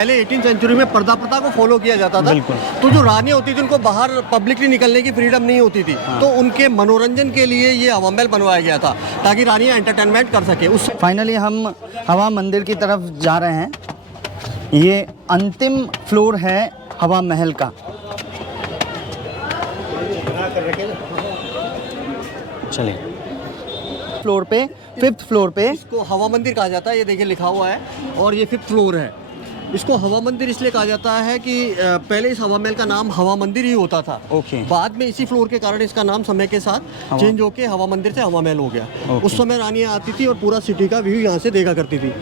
पहले 18वीं सेंचुरी में पर्दा प्रथा को फॉलो किया जाता था। तो जो रानी होती थी उनको बाहर पब्लिकली निकलने की फ्रीडम नहीं होती थी। तो उनके मनोरंजन के लिए ये हवा महल बनवाया गया था ताकि रानियां एंटरटेनमेंट कर सके। उस फाइनली हम हवा मंदिर की तरफ जा रहे हैं। ये अंतिम फ्लोर है हवा महल का। चलिए फ्लोर पे, 5th फ्लोर पे इसको हवा मंदिर कहा जाता है। ये देखिए लिखा हुआ है और ये 5th फ्लोर है। इसको हवा मंदिर इसलिए कहा जाता है कि पहले इस हवा महल का नाम हवा मंदिर ही होता था। बाद में इसी फ्लोर के कारण इसका नाम समय के साथ चेंज होके हवा मंदिर से हवा महल हो गया। उस समय रानियां आती थी और पूरा सिटी का व्यू यहाँ से देखा करती थी।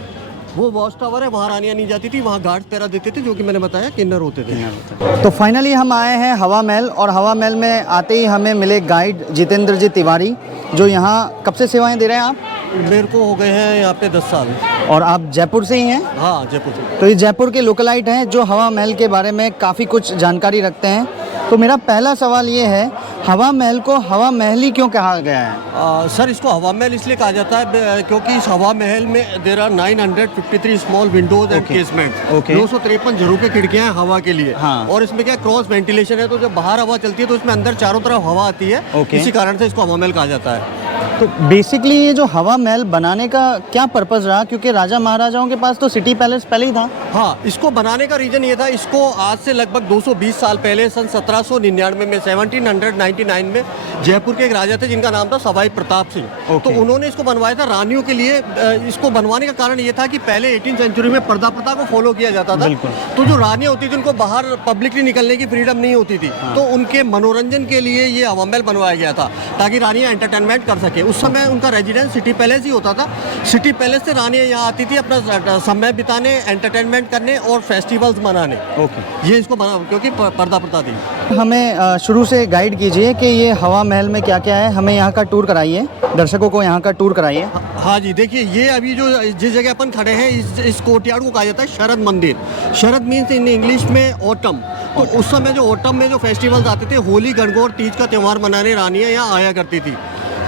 वो वॉच टावर है, वहाँ रानियां नहीं जाती थी, वहाँ गार्ड्स पहरा देते थे जो कि मैंने बताया किन्नर होते थे। तो फाइनली हम आए हैं हवा महल और हवा महल में आते ही हमें मिले गाइड जितेंद्र जी तिवारी, जो यहाँ कब से सेवाएं दे रहे हैं आप? मेरे को हो गए हैं यहाँ पे 10 साल। और आप जयपुर से ही हैं? हाँ, जयपुर से। तो ये जयपुर के लोकलाइट हैं जो हवा महल के बारे में काफ़ी कुछ जानकारी रखते हैं। तो मेरा पहला सवाल ये है, हवा महल को हवा महल ही क्यों कहा गया है? सर, इसको हवा महल इसलिए कहा जाता है क्योंकि इस हवा महल में there are 953 small windows and casement. 253 झरोखे खिड़कियां हैं हवा के लिए। और इसमें क्या क्रॉस वेंटिलेशन है, तो जब बाहर हवा चलती है तो इसमें अंदर चारों तरफ हवा आती है। इसी कारण से इसको हवा महल कहा जाता है। तो बेसिकली ये जो हवा महल बनाने का क्या पर्पस रहा? क्योंकि राजा महाराजाओं के पास तो सिटी पैलेस पहले ही था। हाँ, इसको बनाने का रीजन ये था, इसको आज से लगभग 220 साल पहले सन 1799 में 1799 में जयपुर के एक राजा थे जिनका नाम था सवाई प्रताप सिंह। तो उन्होंने इसको बनवाया था रानियों के लिए। इसको बनवाने का कारण ये था कि पहले 18वीं सेंचुरी में पर्दा प्रथा को फॉलो किया जाता था। तो जो रानियां होती थी उनको बाहर पब्लिकली निकलने की फ्रीडम नहीं होती थी। तो उनके मनोरंजन के लिए ये हवा महल बनवाया गया था ताकि रानियां एंटरटेनमेंट कर सके। उस समय उनका रेजिडेंस सिटी पैलेस ही होता था। सिटी पैलेस से रानियां यहाँ आती थी अपना समय बिताने, एंटरटेनमेंट करने और फेस्टिवल्स मनाने। ये इसको बना क्योंकि पर्दा प्रथा थी। हमें शुरू से गाइड कीजिए कि ये हवा महल में क्या क्या है। हमें यहाँ का टूर कराइए, दर्शकों को यहाँ का टूर कराइए। हाँ जी, देखिए ये अभी जो जिस जगह अपन खड़े हैं इस कोर्टयार्ड को कहा जाता है शरद मंदिर। शरद मीन्स इन इंग्लिश में ऑटम। तो उस समय जो ऑटम में जो फेस्टिवल्स आते थे, होली, गणगौर, तीज का त्यौहार मनाने रानियां यहाँ आया करती थी।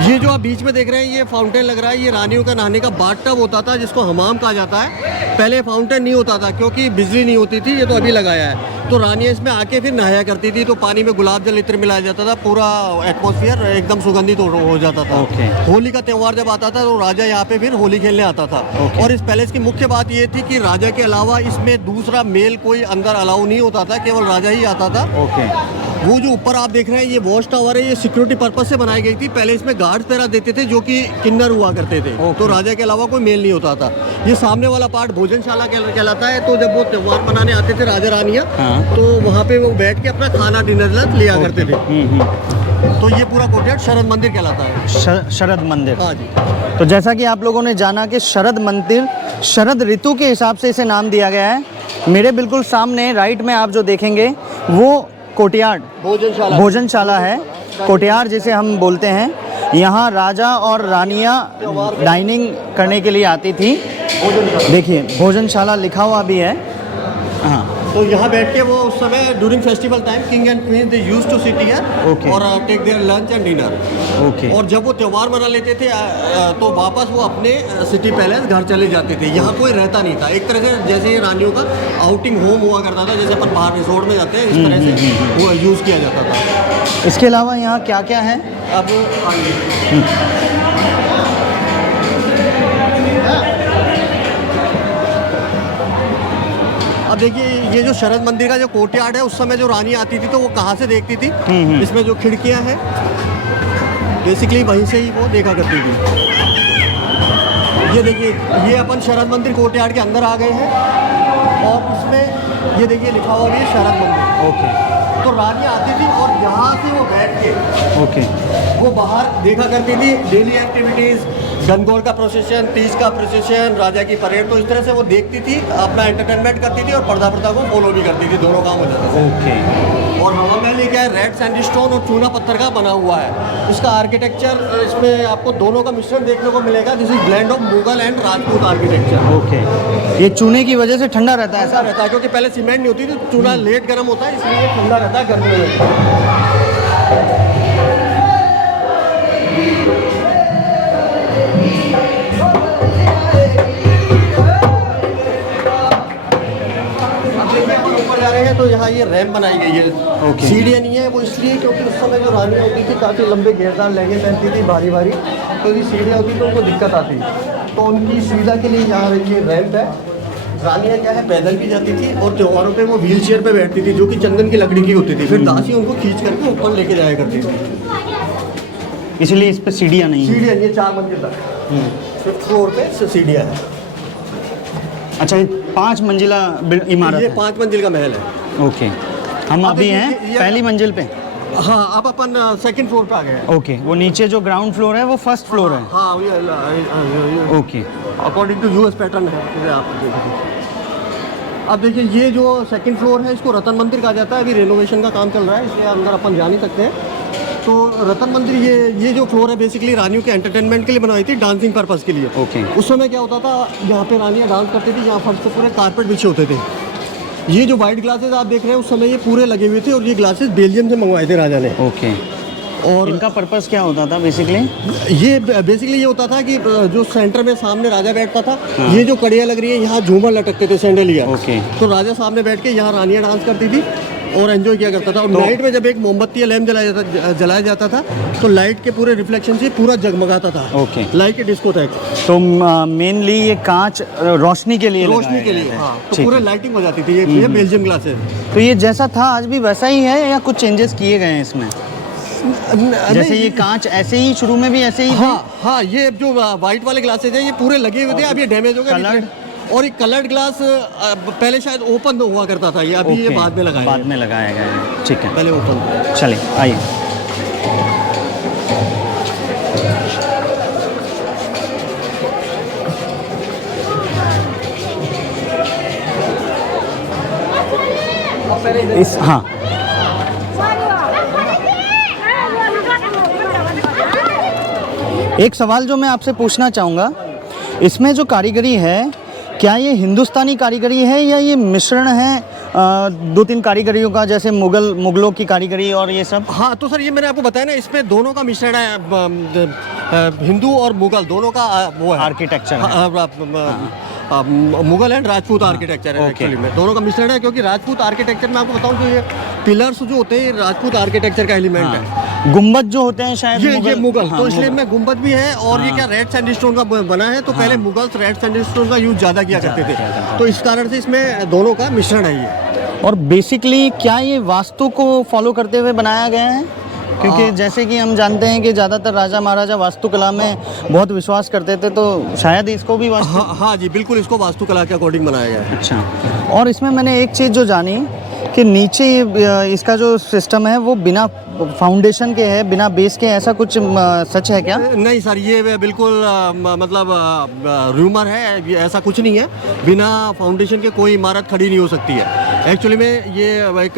ये जो आप बीच में देख रहे हैं ये फाउंटेन लग रहा है, ये रानियों का नहाने का बाथटब होता था जिसको हमाम कहा जाता है। पहले फाउंटेन नहीं होता था क्योंकि बिजली नहीं होती थी, ये तो अभी लगाया है। तो रानियां इसमें आके फिर नहाया करती थी। तो पानी में गुलाब जल इत्र मिलाया जाता था, पूरा एटमॉस्फेयर एकदम सुगंधित हो जाता था। होली का त्यौहार जब आता था तो राजा यहाँ पे फिर होली खेलने आता था। और इस पैलेस की मुख्य बात ये थी कि राजा के अलावा इसमें दूसरा मेल कोई अंदर अलाउ नहीं होता था, केवल राजा ही आता था। वो जो ऊपर आप देख रहे हैं ये वॉच टावर है, ये सिक्योरिटी पर्पस से बनाई गई थी। पहले इसमें गार्ड्स पहरा देते थे जो कि किन्नर हुआ करते थे। तो राजा के अलावा कोई मेल नहीं होता था। ये सामने वाला पार्ट भोजनशाला कहलाता है। तो जब वो त्यौहार मनाने आते थे राजा रानियां, तो वहाँ पे वो बैठ के अपना खाना डिनर लिया करते थे। तो ये पूरा कोर्टयार्ड शरद मंदिर कहलाता है। शरद मंदिर। हाँ जी। तो जैसा कि आप लोगों ने जाना कि शरद मंदिर शरद ऋतु के हिसाब से इसे नाम दिया गया है। मेरे बिल्कुल सामने राइट में आप जो देखेंगे वो कोर्टयार्ड भोजनशाला है। कोर्टयार्ड जिसे हम बोलते हैं, यहाँ राजा और रानियाँ डाइनिंग करने के लिए आती थी। देखिए भोजनशाला लिखा हुआ भी है। हाँ, तो यहाँ बैठ के वो उस समय during festival time king and queen they used to sit here और take their lunch and dinner. और जब वो त्यौहार मना लेते थे तो वापस वो अपने सिटी पैलेस घर चले जाते थे। यहाँ कोई रहता नहीं था। एक तरह से जैसे रानियों का आउटिंग होम हुआ करता था, जैसे अपन बाहर रिसोर्ट में जाते हैं, इस तरह से वो यूज़ किया जाता था। इसके अलावा यहाँ क्या क्या है? अब अब देखिए ये जो शरद मंदिर का जो कोर्टयार्ड है, उस समय जो रानी आती थी तो वो कहाँ से देखती थी? इसमें जो खिड़कियाँ हैं बेसिकली वहीं से ही वो देखा करती थी। ये देखिए ये अपन शरद मंदिर कोर्टयार्ड के अंदर आ गए हैं और इसमें ये देखिए लिखा हुआ भी है शरद मंदिर। तो रानियाँ आती थी और यहाँ से वो बैठ के वो बाहर देखा करती थी डेली एक्टिविटीज़, गणगौर का प्रोसेशन, तीज का प्रोसेशन, राजा की परेड। तो इस तरह से वो देखती थी, अपना एंटरटेनमेंट करती थी और पर्दा प्रथा को फॉलो भी करती थी। दोनों काम हो जाता था। और हवा महल क्या है, रेड सैंडस्टोन और चूना पत्थर का बना हुआ है। इसका आर्किटेक्चर, इसमें आपको दोनों का मिश्रण देखने को मिलेगा। This is blend of Mughal and Rajput architecture. ये चूने की वजह से ठंडा रहता है? ऐसा रहता है क्योंकि पहले सीमेंट नहीं होती थी, चूना लेट गर्म होता है, इसलिए ठंडा रहता है गर्मी में। जा रहे हैं तो यहाँ ये रैंप बनाई गई है। ओके। सीढ़ियाँ नहीं है वो इसलिए क्योंकि उस समय जो रानियाँ होती थी काफ़ी लंबे घेरदार लहंगे पहनती थी भारी भारी, तो यदि सीढ़ियाँ होती तो उनको दिक्कत आती, तो उनकी सुविधा के लिए यहाँ ये रैंप है। रानियाँ क्या है पैदल भी जाती थी और त्योहारों पे वो व्हील चेयर पे बैठती थी जो कि चंदन की लकड़ी की होती थी, फिर दासी उनको खींच करके ऊपर लेके जाया करती थी। इसलिए इस पे सीढ़ियाँ नहीं हैं। सीढ़ियाँ ये 4 मंजिल तक, 5th फ्लोर पे सीढ़ियाँ हैं। अच्छा, ये 5 मंजिला इमारत ये है। 5 मंजिल का महल है। ओके, हम अब अभी देखिए, हैं ये- पहली मंजिल पे। हाँ, अब अपन 2nd फ्लोर पे आ गए हैं। ओके, वो नीचे जो ग्राउंड फ्लोर है वो फर्स्ट फ्लोर है। हाँ, okay, according to US pattern है। इधर आप देखिए, अब देखिए ये जो 2nd फ्लोर है इसको रतन मंदिर कहा जाता है। अभी रेनोवेशन का काम चल रहा है इसलिए अंदर अपन जा नहीं सकते हैं। तो रतन मंदिर ये जो फ्लोर है बेसिकली रानियों के एंटरटेनमेंट के लिए बनवाई थी, डांसिंग पर्पस के लिए। ओके। उस समय क्या होता था, यहाँ पे रानियाँ डांस करती थी, यहाँ फर्श पे पूरे कारपेट बिछे होते थे। ये जो वाइट ग्लासेस आप देख रहे हैं उस समय ये पूरे लगे हुए थे और ये ग्लासेस बेल्जियम से मंगवाए थे राजा ने। ओके। और इनका पर्पस क्या होता था बेसिकली? ये बेसिकली ये होता था कि जो सेंटर में सामने राजा बैठता था, ये जो कड़ियाँ लग रही है यहाँ झूमर लटकते थे सैंडलिया। ओके। तो राजा सामने बैठ के यहाँ रानियाँ डांस करती थी और एंजॉय किया करता था। और नाइट में जब एक मोमबत्ती या लैम्प जलाया जाता था तो लाइट के पूरे रिफ्लेक्शन से पूरा जगमगाता था। ओके। Like a discotheque. तो मेनली ये कांच रोशनी के लिए रोशनी लगाया के लिए, गया है। हाँ। तो ठीक पूरे है। लाइटिंग हो जाती थी। ये बेल्जियम ग्लासेस। तो ये जैसा था आज भी वैसा ही है या कुछ चेंजेस किए गए हैं इसमें? जैसे ये कांच ऐसे ही शुरू में भी ऐसे ही थे? हाँ, ये जो व्हाइट वाले ग्लासेस हैं ये पूरे लगे हुए थे, अब ये डैमेज हो गए। Colored? और ये कलर्ड ग्लास पहले शायद ओपन हुआ करता था, ये अभी ये ओके, बाद में लगाया बाद है। में लगाया गया है। ठीक है, पहले ओपन। चलिए आइए। इस हाँ, एक सवाल जो मैं आपसे पूछना चाहूँगा, इसमें जो कारीगरी है क्या ये हिंदुस्तानी कारीगरी है या ये मिश्रण है 2-3 कारीगरियों का, जैसे मुगलों की कारीगरी और ये सब? हाँ, तो सर ये मैंने आपको बताया ना, इसमें दोनों का मिश्रण है। हिंदू और मुगल दोनों का वो है आर्किटेक्चर है। मुगल एंड राजपूत आर्किटेक्चर है। ओके। एक्चुअली में दोनों का मिश्रण है, क्योंकि राजपूत आर्किटेक्चर में आपको बताऊं तो ये पिलर्स जो होते हैं राजपूत आर्किटेक्चर का एलिमेंट है। गुम्बद जो होते हैं शायद ये मुगल, हाँ, तो इसलिए मुगल। में गुम्बद भी है। और ये क्या रेड सैंडस्टोन का बना है, तो पहले मुगल्स रेड सैंडस्टोन का यूज ज़्यादा किया करते किया करते थे, थे। तो इस कारण से इसमें दोनों का मिश्रण है ये। और बेसिकली क्या ये वास्तु को फॉलो करते हुए बनाया गया है? क्योंकि जैसे कि हम जानते हैं कि ज़्यादातर राजा महाराजा वास्तुकला में बहुत विश्वास करते थे, तो शायद इसको भी वास्तु। हाँ जी, बिल्कुल इसको वास्तुकला के अकॉर्डिंग बनाया गया है। अच्छा, और इसमें मैंने एक चीज़ जो जानी कि नीचे इसका जो सिस्टम है वो बिना फाउंडेशन के है, बिना बेस के, ऐसा कुछ सच है क्या? नहीं सर, ये बिल्कुल मतलब रूमर है, ये ऐसा कुछ नहीं है। बिना फाउंडेशन के कोई इमारत खड़ी नहीं हो सकती है। एक्चुअली में ये एक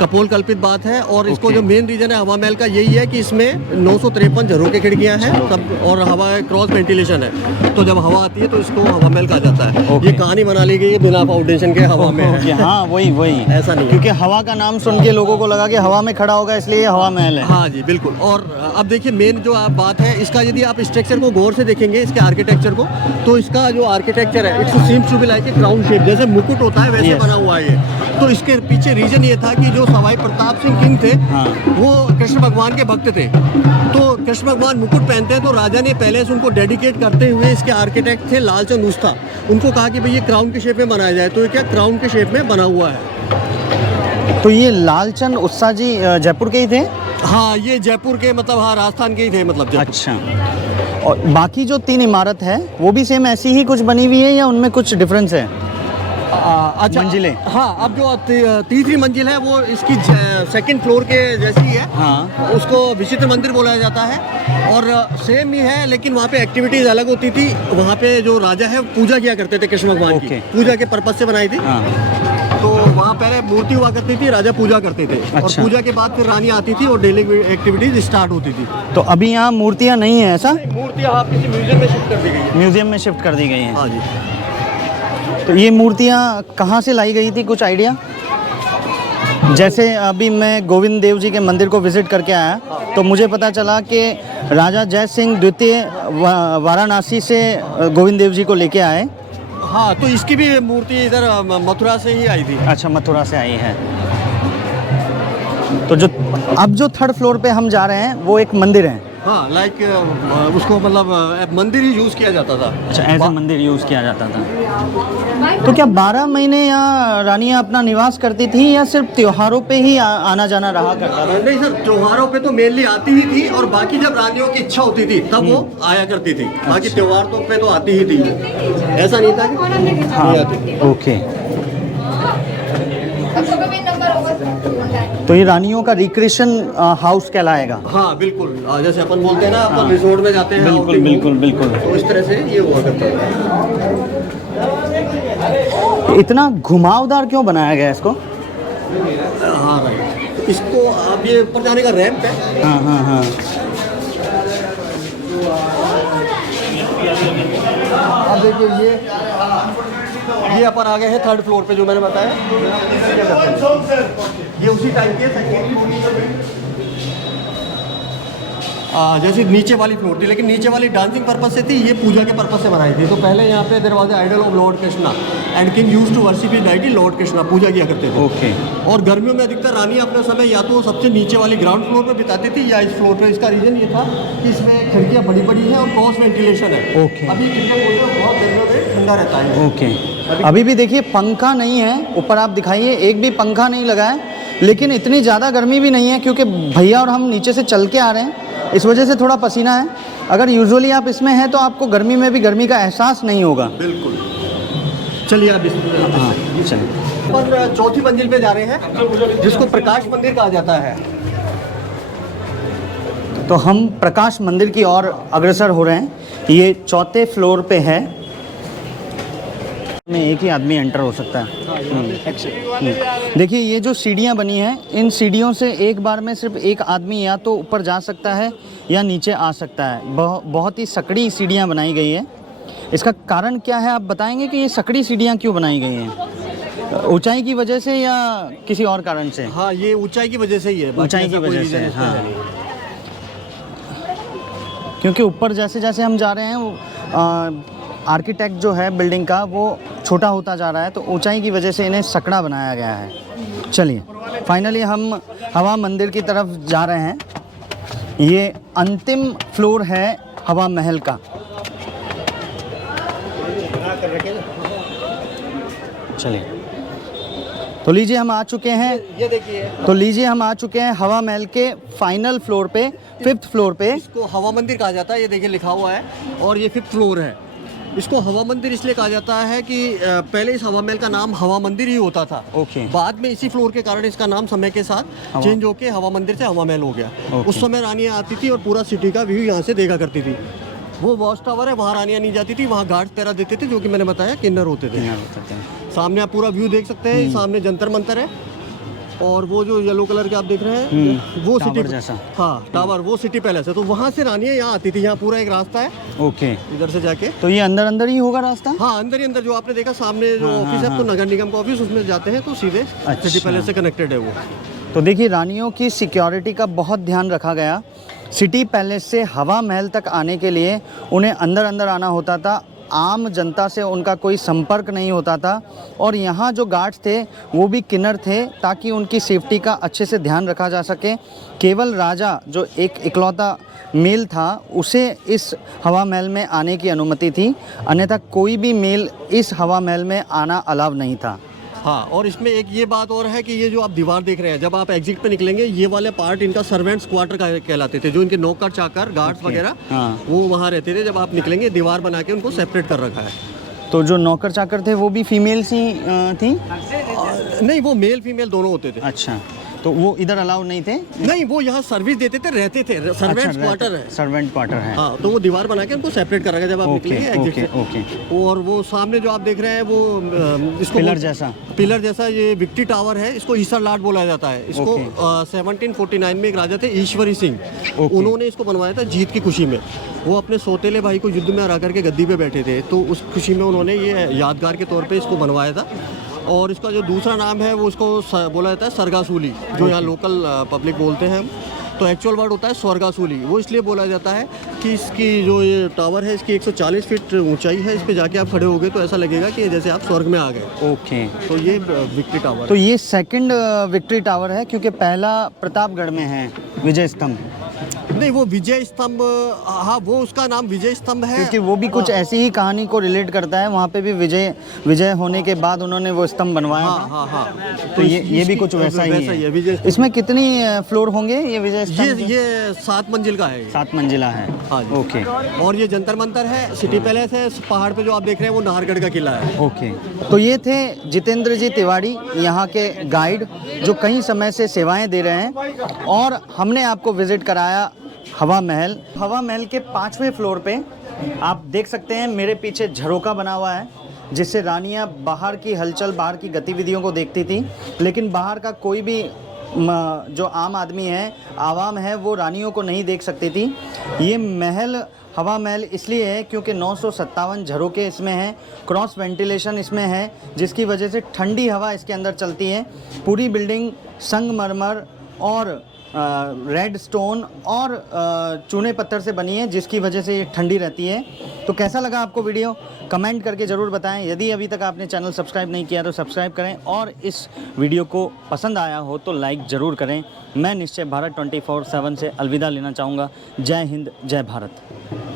कपोल कल्पित बात है। और इसको ओके। जो मेन रीज़न है हवा महल का यही है कि इसमें 953 झरोके खिड़कियां हैं सब, और हवा क्रॉस वेंटिलेशन है, तो जब हवा आती है तो इसको हवा महल कहा जाता है। ओके। ये कहानी बना ली गई है बिना फाउंडेशन के हवा में ओके, है। हाँ वही ऐसा नहीं है। क्योंकि हवा का नाम सुन के लोगों को लगा कि हवा में खड़ा होगा, इसलिए ये हवा महल है। हाँ जी बिल्कुल। और अब देखिए मेन जो आप बात है इसका, यदि आप स्ट्रक्चर को गौर से देखेंगे, इसके आर्किटेक्चर को, तो इसका जो आर्किटेक्चर है it's seems to be like a crown shape, जैसे मुकुट होता है वैसे Yes. बना हुआ है ये। तो इसके पीछे रीजन ये था कि जो सवाई प्रताप सिंह किंग थे, हाँ। वो कृष्ण भगवान के भक्त थे। तो कृष्ण भगवान मुकुट पहनते हैं, तो राजा ने पहले से उनको डेडिकेट करते हुए, इसके आर्किटेक्ट थे लालचंद उस्ता, उनको कहा कि भाई ये क्राउन के शेप में बनाया जाए, तो ये क्या क्राउन के शेप में बना हुआ है। तो ये लालचंद उत्सा जी जयपुर के ही थे? हाँ, ये जयपुर के, मतलब हाँ राजस्थान के ही थे, मतलब जयपुर। अच्छा, और बाकी जो 3 इमारत है वो भी सेम ऐसी ही कुछ बनी हुई है या उनमें कुछ डिफरेंस है? अच्छा, मंजिलें? हाँ, अब जो तीसरी मंजिल है वो इसकी 2nd फ्लोर के जैसी ही है। हाँ। उसको विचित्र मंदिर बोला जाता है और सेम ही है, लेकिन वहाँ पे एक्टिविटीज अलग होती थी। वहाँ पे जो राजा है पूजा किया करते थे कृष्ण भगवान की, ओके। पूजा के पर्पज से बनाई थी। हाँ। तो वहाँ पहले मूर्ति हुआ करती थी, राजा पूजा करते थे। और अच्छा। पूजा के बाद फिर रानी आती थी और डेली एक्टिविटीज स्टार्ट होती थी। तो अभी यहाँ मूर्तियाँ नहीं है ऐसा? मूर्ति आप किसी म्यूजियम में शिफ्ट कर दी गई है। म्यूजियम में शिफ्ट कर दी गई हैं। हाँ जी। तो ये मूर्तियाँ कहाँ से लाई गई थी, कुछ आइडिया? जैसे अभी मैं गोविंद देव जी के मंदिर को विजिट करके आया, तो मुझे पता चला कि राजा जय सिंह द्वितीय वाराणसी से गोविंद देव जी को लेके आए हाँ, तो इसकी भी मूर्ति इधर मथुरा से ही आई थी। अच्छा, मथुरा से आई है। तो जो अब जो थर्ड फ्लोर पे हम जा रहे हैं वो एक मंदिर है। हाँ, लाइक उसको मतलब मंदिर ही यूज़ किया जाता था। अच्छा, एज ए मंदिर यूज़ किया जाता था। तो क्या 12 महीने यहाँ रानियाँ अपना निवास करती थी या सिर्फ त्योहारों पे ही आना जाना रहा करता था? नहीं सर, त्योहारों पे तो मेनली आती ही थी, और बाकी जब रानियों की इच्छा होती थी तब वो आया करती थी। बाकी त्योहार तो पे तो आती ही थी, ऐसा नहीं था कि हाँ, नहीं आती। ओके। तो ये रानियों का रिक्रिएशन हाउस कहलाएगा। हाँ बिल्कुल, जैसे अपन बोलते हैं ना, अपन रिसोर्ट में जाते हैं। बिल्कुल outing बिल्कुल को, बिल्कुल। तो इस तरह से ये हुआ करता है। इतना घुमावदार क्यों बनाया गया है इसको? हाँ राइट, इसको अब ये ऊपर जाने का रैंप है। हाँ हाँ हाँ। अब देखिए ये अपन आ गए हैं थर्ड फ्लोर पे, जो मैंने बताया। क्या करते हैं, ये उसी टाइप के सेकंड फ्लोर जैसे नीचे वाली फ्लोर थी, लेकिन नीचे वाली डांसिंग पर्पस से थी, ये पूजा के पर्पस से बनाई थी। तो पहले यहाँ पे there was idol of lord Krishna and king used to worship his deity lord Krishna, पूजा किया करते थे। ओके। और गर्मियों में अधिकतर रानी अपना समय या तो सबसे नीचे वाली ग्राउंड फ्लोर पे बिताती थी या इस फ्लोर पे। इसका रीजन ये था कि इसमें खिड़कियाँ बड़ी बड़ी हैं और क्रॉस वेंटिलेशन है। ओके। अभी खिड़कियाँ बोलते हैं बहुत गर्मियों में ठंडा रहता है। ओके। अभी भी देखिए पंखा नहीं है ऊपर, आप दिखाइए, एक भी पंखा नहीं लगा है, लेकिन इतनी ज़्यादा गर्मी भी नहीं है क्योंकि भैया और हम नीचे से चल के आ रहे हैं, इस वजह से थोड़ा पसीना है। अगर यूजुअली आप इसमें हैं तो आपको गर्मी में भी गर्मी का एहसास नहीं होगा। बिल्कुल। चलिए आप हाँ चलिए। पर चौथी मंजिल पे जा रहे हैं, जिसको प्रकाश मंदिर कहा जाता है। तो हम प्रकाश मंदिर की ओर अग्रसर हो रहे हैं। ये चौथे फ्लोर पे है, में एक ही आदमी एंटर हो सकता है। देखिए ये जो सीढ़ियाँ बनी हैं, इन सीढ़ियों से एक बार में सिर्फ एक आदमी या तो ऊपर जा सकता है या नीचे आ सकता है। बहुत ही सकड़ी सीढ़ियाँ बनाई गई है। इसका कारण क्या है आप बताएंगे कि ये सकड़ी सीढ़ियाँ क्यों बनाई गई हैं? ऊंचाई की वजह से या किसी और कारण से? हाँ, ये ऊंचाई की वजह से ही है। ऊंचाई की वजह से, हाँ। क्योंकि ऊपर जैसे जैसे हम जा रहे हैं वो आर्किटेक्ट जो है बिल्डिंग का वो छोटा होता जा रहा है, तो ऊंचाई की वजह से इन्हें सकड़ा बनाया गया है। चलिए फाइनली हम हवा मंदिर की तरफ जा रहे हैं। ये अंतिम फ्लोर है हवा महल का। चलिए तो लीजिए हम आ चुके हैं, ये देखिए, तो लीजिए हम आ चुके हैं हवा महल के फाइनल फ्लोर पे, फिफ्थ फ्लोर पे। इसको हवा मंदिर कहा जाता है। ये देखिए लिखा हुआ है, और ये फिफ्थ फ्लोर है। इसको हवा मंदिर इसलिए कहा जाता है कि पहले इस हवा महल का नाम हवा मंदिर ही होता था। ओके। बाद में इसी फ्लोर के कारण इसका नाम समय के साथ चेंज होके हवा मंदिर से हवा महल हो गया। उस समय रानियाँ आती थी और पूरा सिटी का व्यू यहाँ से देखा करती थी। वो वॉच टावर है, वहाँ रानियाँ नहीं जाती थी, वहाँ गार्ड्स पहरा देते थे, जो कि मैंने बताया किन्नर होते थे। सामने आप पूरा व्यू देख सकते हैं। सामने जंतर मंतर है, और वो जो येलो कलर के आप देख रहे हैं वो सिटी जैसा, हाँ टावर, वो सिटी पैलेस है। तो वहाँ से रानियाँ यहाँ आती थी। यहाँ पूरा एक रास्ता है, ओके, इधर से जाके। तो ये अंदर अंदर ही होगा रास्ता? हाँ, अंदर ही अंदर। जो आपने देखा सामने जो ऑफिस है, तो नगर निगम का ऑफिस, उसमें जाते हैं तो सीधे सिटी पैलेस से कनेक्टेड है वो। तो देखिए रानियों की सिक्योरिटी का बहुत ध्यान रखा गया। सिटी पैलेस से हवा महल तक आने के लिए उन्हें अंदर अंदर आना होता था। आम जनता से उनका कोई संपर्क नहीं होता था, और यहाँ जो गार्ड्स थे वो भी किन्नर थे, ताकि उनकी सेफ्टी का अच्छे से ध्यान रखा जा सके। केवल राजा जो एक इकलौता मेल था उसे इस हवा महल में आने की अनुमति थी, अन्यथा कोई भी मेल इस हवा महल में आना अलाउ नहीं था। हाँ, और इसमें एक ये बात और है कि ये जो आप दीवार देख रहे हैं, जब आप एग्जिट पे निकलेंगे, ये वाले पार्ट इनका सर्वेंट्स क्वार्टर का कहलाते थे। जो इनके नौकर चाकर गार्ड्स वगैरह, हाँ। वो वहाँ रहते थे। जब आप निकलेंगे, दीवार बना के उनको सेपरेट कर रखा है। तो जो नौकर चाकर थे वो भी फीमेल्स ही थी? नहीं, वो मेल फीमेल दोनों होते थे। अच्छा, तो वो इधर अलाउ नहीं थे? नहीं, वो यहाँ सर्विस देते थे, रहते थे। सर्वेंट्स क्वार्टर है, सर्वेंट क्वार्टर है। हाँ, तो वो दीवार बना के उनको सेपरेट कर रखा है जब आप निकलेंगे एग्जिट से। ओके। और वो सामने जो आप देख रहे हैं वो इसको पिलर जैसा ये विक्ट्री टावर है। इसको ईसर लाट बोला जाता है। इसको 1749 में एक राजा थे ईश्वरी सिंह, उन्होंने इसको बनवाया था जीत की खुशी में। वो अपने सौतेले भाई को युद्ध में हरा करके गद्दी पे बैठे थे, तो उस खुशी में उन्होंने ये यादगार के तौर पे इसको बनवाया था। और इसका जो दूसरा नाम है वो इसको बोला जाता है सरगासूली, जो यहाँ लोकल पब्लिक बोलते हैं। तो एक्चुअल वर्ड होता है स्वर्गासुली। वो इसलिए बोला जाता है कि इसकी जो ये टावर है इसकी 140 फीट ऊंचाई है। इस पे जाके आप खड़े होगे तो ऐसा लगेगा कि जैसे आप स्वर्ग में आ गए। ओके, तो ये विक्ट्री टावर तो ये सेकंड विक्ट्री टावर है, क्योंकि पहला प्रतापगढ़ में है विजय स्तंभ। नहीं, वो विजय स्तंभ, हाँ वो उसका नाम विजय स्तंभ है, क्योंकि वो भी कुछ ऐसी ही कहानी को रिलेट करता है। वहाँ पे भी विजय होने के बाद उन्होंने वो स्तंभ बनवाया हाँ था। हाँ हाँ। तो ये भी कुछ वैसा ही है। विजय इसमें कितनी फ्लोर होंगे ये विजय स्तंभ? ये 7 मंजिल का है। 7 मंजिला है। हाँ जी। ओके और ये जंतर मंतर है, सिटी पैलेस है, पहाड़ पे जो आप देख रहे हैं वो नाहरगढ़ का किला है। ओके, तो ये थे जितेंद्र जी तिवारी, यहाँ के गाइड, जो कई समय से सेवाएं दे रहे हैं। और हमने आपको विजिट कराया हवा महल। हवा महल के 5वें फ्लोर पे आप देख सकते हैं मेरे पीछे झरोका बना हुआ है, जिससे रानियां बाहर की हलचल, बाहर की गतिविधियों को देखती थी। लेकिन बाहर का कोई भी जो आम आदमी है, आवाम है, वो रानियों को नहीं देख सकती थी। ये महल हवा महल इसलिए है क्योंकि 957 झरोके इसमें हैं, क्रॉस वेंटिलेशन इसमें है, जिसकी वजह से ठंडी हवा इसके अंदर चलती है। पूरी बिल्डिंग संगमरमर और रेड स्टोन और चूने पत्थर से बनी है, जिसकी वजह से ये ठंडी रहती है। तो कैसा लगा आपको वीडियो, कमेंट करके ज़रूर बताएं। यदि अभी तक आपने चैनल सब्सक्राइब नहीं किया तो सब्सक्राइब करें, और इस वीडियो को पसंद आया हो तो लाइक ज़रूर करें। मैं निश्चय भारत 24/7 से अलविदा लेना चाहूँगा। जय हिंद, जय भारत।